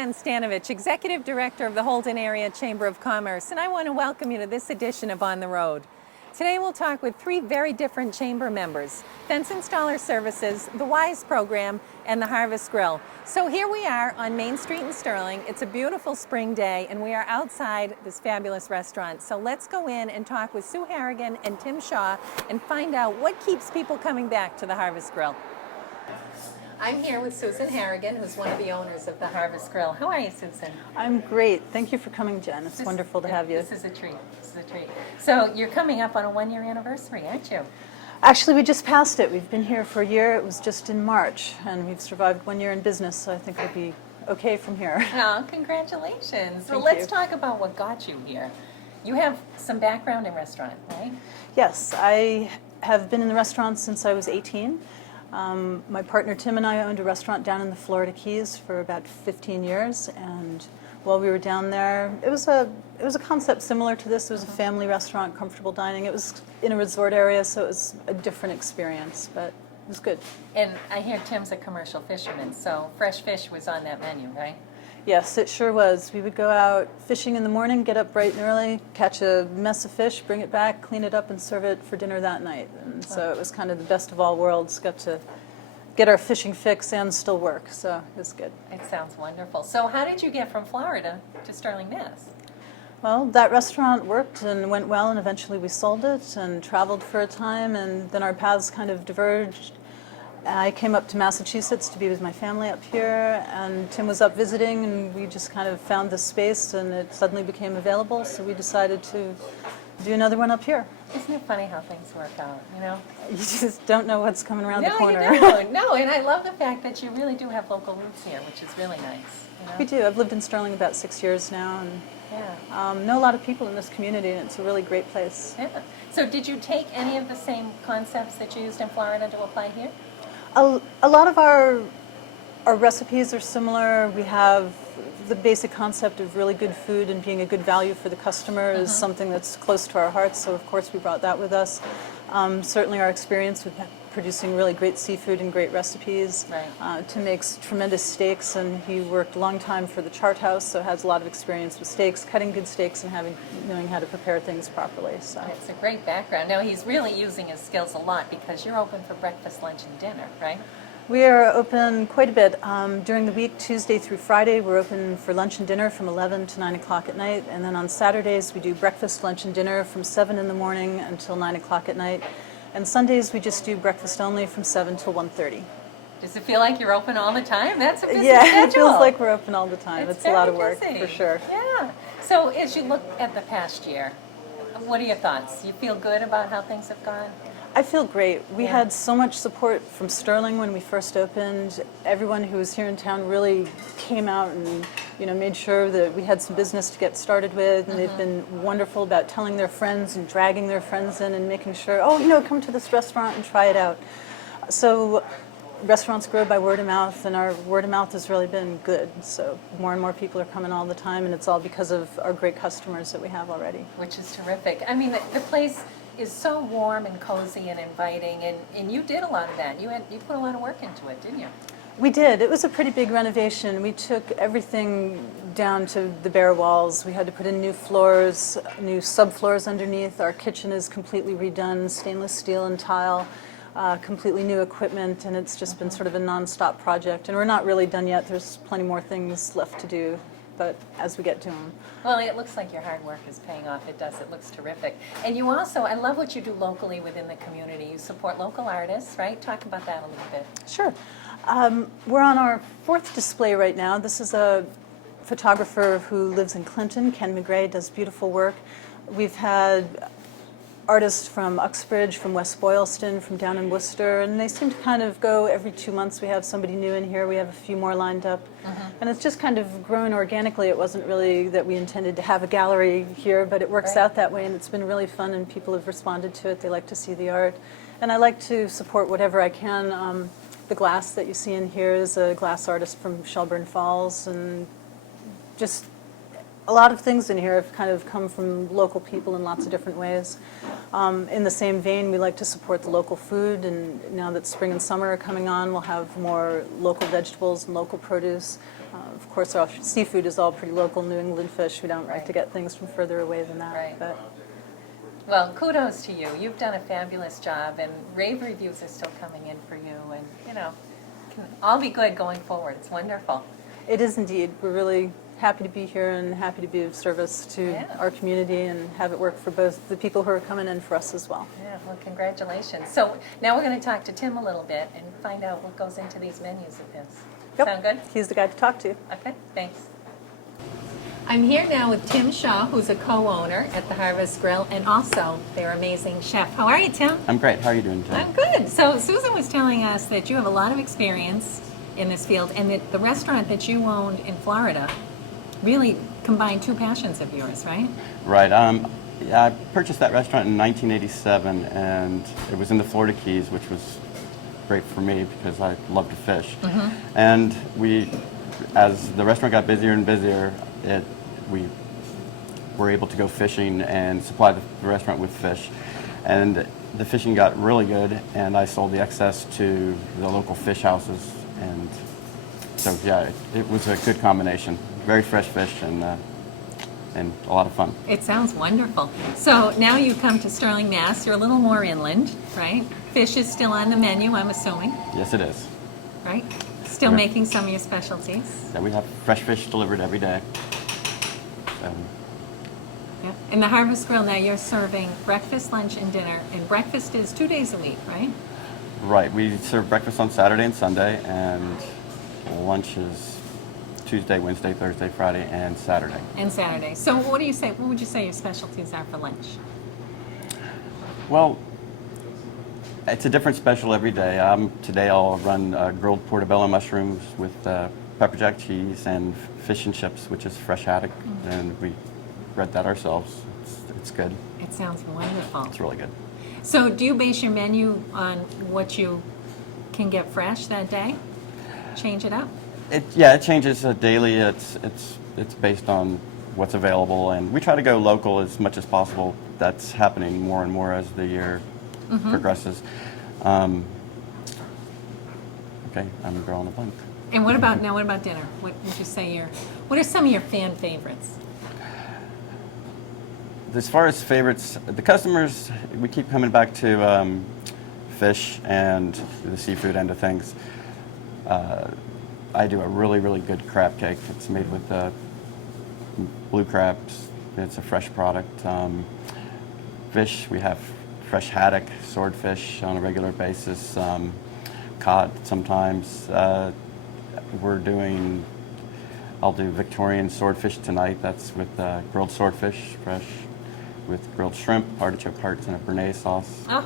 Jen Stanovich, Executive Director of the Holden Area Chamber of Commerce, and I want to welcome you to this edition of On the Road. Today we'll talk with three very different chamber members: Fence Installer Services, the WISE program, and the Harvest Grille. So here we are on Main Street in Sterling. It's a beautiful spring day and we are outside this fabulous restaurant. So let's go in and talk with Sue Harrigan and Tim Shaw and find out what keeps people coming back to the Harvest Grille. I'm here with Susan Harrigan, who's one of the owners of the Harvest Grille. How are you, Susan? I'm great. Thank you for coming, Jen. It's wonderful to have you. This is a treat. This is a treat. So you're coming up on a one-year anniversary, aren't you? Actually, we just passed it. We've been here for a year. It was just in March, and we've survived 1 year in business, so I think we'll be okay from here. Oh, congratulations. Well, Thank let's you. talk about what got you here. You have some background in restaurant, right? Yes, I have been in the restaurant since I was 18. My partner Tim and I owned a restaurant down in the Florida Keys for about 15 years, and while we were down there, it was a concept similar to this. It was a family restaurant, comfortable dining. It was in a resort area, so it was a different experience, but it was good. And I hear Tim's a commercial fisherman, so fresh fish was on that menu, right? Yes, it sure was. We would go out fishing in the morning, get up bright and early, catch a mess of fish, bring it back, clean it up, and serve it for dinner that night. And so it was kind of the best of all worlds. Got to get our fishing fix and still work, so it was good. It sounds wonderful. So how did you get from Florida to Sterling, Mass? Well, that restaurant worked and went well, and eventually we sold it and traveled for a time, and then our paths kind of diverged. I came up to Massachusetts to be with my family up here, and Tim was up visiting, and we just kind of found this space, and it suddenly became available, so we decided to do another one up here. Isn't it funny how things work out, you know? You just don't know what's coming around the No, corner. you don't. No, and I love the fact that you really do have local roots here, which is really nice. You know? We do. I've lived in Sterling about 6 years now, and Yeah. know a lot of people in this community, and it's a really great place. Yeah. So did you take any of the same concepts that you used in Florida to apply here? A lot of our recipes are similar. We have the basic concept of really good food and being a good value for the customer is something that's close to our hearts, so of course we brought that with us. Certainly our experience with producing really great seafood and great recipes. Right. Tim makes tremendous steaks, and he worked a long time for the Chart House, so has a lot of experience with steaks, cutting good steaks and knowing how to prepare things properly. So. It's a great background. Now he's really using his skills a lot because you're open for breakfast, lunch, and dinner, right? We are open quite a bit. During the week, Tuesday through Friday, we're open for lunch and dinner from 11 to 9 o'clock at night. And then on Saturdays, we do breakfast, lunch, and dinner from 7 in the morning until 9 o'clock at night. And Sundays, we just do breakfast only from 7 till 1:30. Does it feel like you're open all the time? That's a busy Yeah, schedule. it feels like we're open all the time. It's a lot very of work, busy. for sure. Yeah. So as you look at the past year, what are your thoughts? You feel good about how things have gone? I feel great. We Yeah. had so much support from Sterling when we first opened. Everyone who was here in town really came out and made sure that we had some business to get started with, and they've been wonderful about telling their friends and dragging their friends in and making sure, come to this restaurant and try it out. So restaurants grow by word of mouth, and our word of mouth has really been good. So more and more people are coming all the time, and it's all because of our great customers that we have already. Which is terrific. I mean, the place is so warm and cozy and inviting, and you did a lot of that. You put a lot of work into it, didn't you? We did. It was a pretty big renovation. We took everything down to the bare walls. We had to put in new floors, new subfloors underneath. Our kitchen is completely redone, stainless steel and tile, completely new equipment, and it's just been sort of a nonstop project. And we're not really done yet. There's plenty more things left to do, but as we get to them. Well, it looks like your hard work is paying off. It does. It looks terrific. And you also, I love what you do locally within the community. You support local artists, right? Talk about that a little bit. Sure. We're on our 4th display right now. This is a photographer who lives in Clinton. Ken McGray does beautiful work. We've had artists from Uxbridge, from West Boylston, from down in Worcester, and they seem to kind of go every 2 months. We have somebody new in here. We have a few more lined up. And it's just kind of grown organically. It wasn't really that we intended to have a gallery here, but it works Right. out that way, and it's been really fun, and people have responded to it. They like to see the art. And I like to support whatever I can. The glass that you see in here is a glass artist from Shelburne Falls, and just a lot of things in here have kind of come from local people in lots of different ways. In the same vein, we like to support the local food, and now that spring and summer are coming on, we'll have more local vegetables and local produce. Of course, our seafood is all pretty local New England fish. We don't like to get things from further away than that. Right. But Well, kudos to you. You've done a fabulous job, and rave reviews are still coming in for you, and can all be good going forward. It's wonderful. it is indeed. We're really happy to be here and happy to be of service to Yeah. our community and have it work for both the people who are coming in for us as well. Yeah, well, congratulations. So now we're going to talk to Tim a little bit and find out what goes into these menus of his. Yep. Sound good? He's the guy to talk to. Okay, thanks. I'm here now with Tim Shaw, who's a co-owner at the Harvest Grille, and also their amazing chef. How are you, Tim? I'm great. How are you doing today? I'm good. So Susan was telling us that you have a lot of experience in this field, and that the restaurant that you owned in Florida really combined two passions of yours, right? Right. Yeah, I purchased that restaurant in 1987, and it was in the Florida Keys, which was great for me because I love to fish. And as the restaurant got busier and busier, we were able to go fishing and supply the restaurant with fish. And the fishing got really good, and I sold the excess to the local fish houses. And so, yeah, it was a good combination. Very fresh fish and a lot of fun. It sounds wonderful. So now you come to Sterling, Mass. You're a little more inland, right? Fish is still on the menu, I'm assuming, Yes, it is. right? Still Yeah. making some of your specialties. Yeah, we have fresh fish delivered every day. Yeah. In the Harvest Grill now you're serving breakfast, lunch, and dinner. And breakfast is 2 days a week, right? Right, we serve breakfast on Saturday and Sunday, and lunch is Tuesday, Wednesday, Thursday, Friday, and Saturday. And Saturday. So what would you say your specialties are for lunch? Well, it's a different special every day. Today I'll run grilled portobello mushrooms with pepper jack cheese and fish and chips, which is fresh haddock, and we bread that ourselves. It's good. It sounds wonderful. It's really good. So do you base your menu on what you can get fresh that day? Change it up? It changes daily. It's based on what's available, and we try to go local as much as possible. That's happening more and more as the year progresses. Okay, I'm drawing a blank. And what about dinner? What would you say what are some of your fan favorites? As far as favorites, the customers, we keep coming back to fish and the seafood end of things. I do a really, really good crab cake. It's made with blue crabs. It's a fresh product. Fish, we have fresh haddock, swordfish on a regular basis, cod sometimes. I'll do Victorian swordfish tonight. That's with grilled swordfish, fresh, with grilled shrimp, artichoke hearts, and a béarnaise sauce. Oh,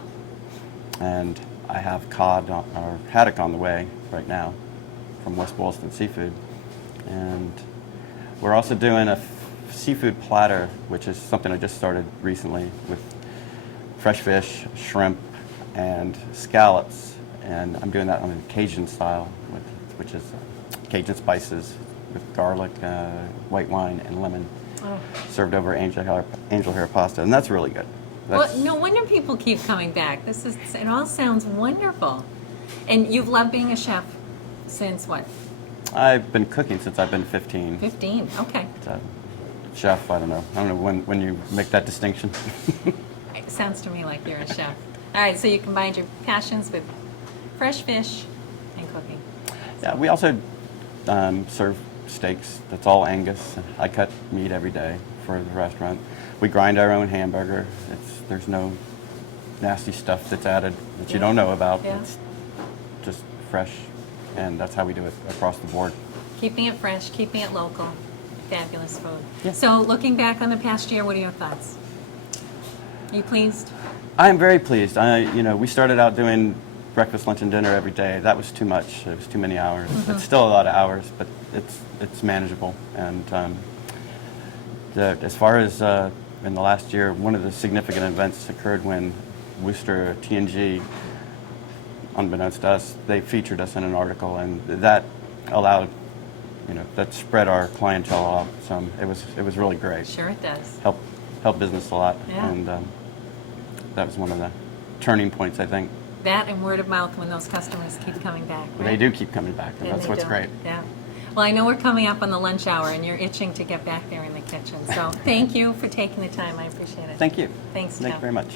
And I have cod or haddock on the way right now from West Boylston Seafood. And we're also doing a seafood platter, which is something I just started recently, with fresh fish, shrimp, and scallops. And I'm doing that on a Cajun style, which is Cajun spices with garlic, white wine, and lemon, served over angel hair pasta, and that's really good. well, no wonder people keep coming back. It all sounds wonderful. And you've loved being a chef since what? I've been cooking since I've been 15. 15, okay. Chef, I don't know when you make that distinction. It sounds to me like you're a chef. All right, so you combined your passions with fresh fish and cooking. Yeah, we also serve steaks. That's all Angus. I cut meat every day for the restaurant. We grind our own hamburger. There's no nasty stuff that's added that you don't know about. Yeah. It's just fresh, and that's how we do it across the board. Keeping it fresh, keeping it local, fabulous food. Yeah. So looking back on the past year, what are your thoughts? Are you pleased? I am very pleased. We started out doing breakfast, lunch, and dinner every day. That was too much. It was too many hours. It's still a lot of hours, but it's manageable. And as far as in the last year, one of the significant events occurred when Worcester TNG, unbeknownst to us, they featured us in an article, and that allowed, that spread our clientele out. So it was really great. Sure it does. Helped business a lot, Yeah. and that was one of the turning points, I think. That and word of mouth when those customers keep coming back. They right? do keep coming back, and And that's they what's do. great. Yeah. Well, I know we're coming up on the lunch hour, and you're itching to get back there in the kitchen. So thank you for taking the time. I appreciate it. Thank you. Thanks, Thank Tim. you very much.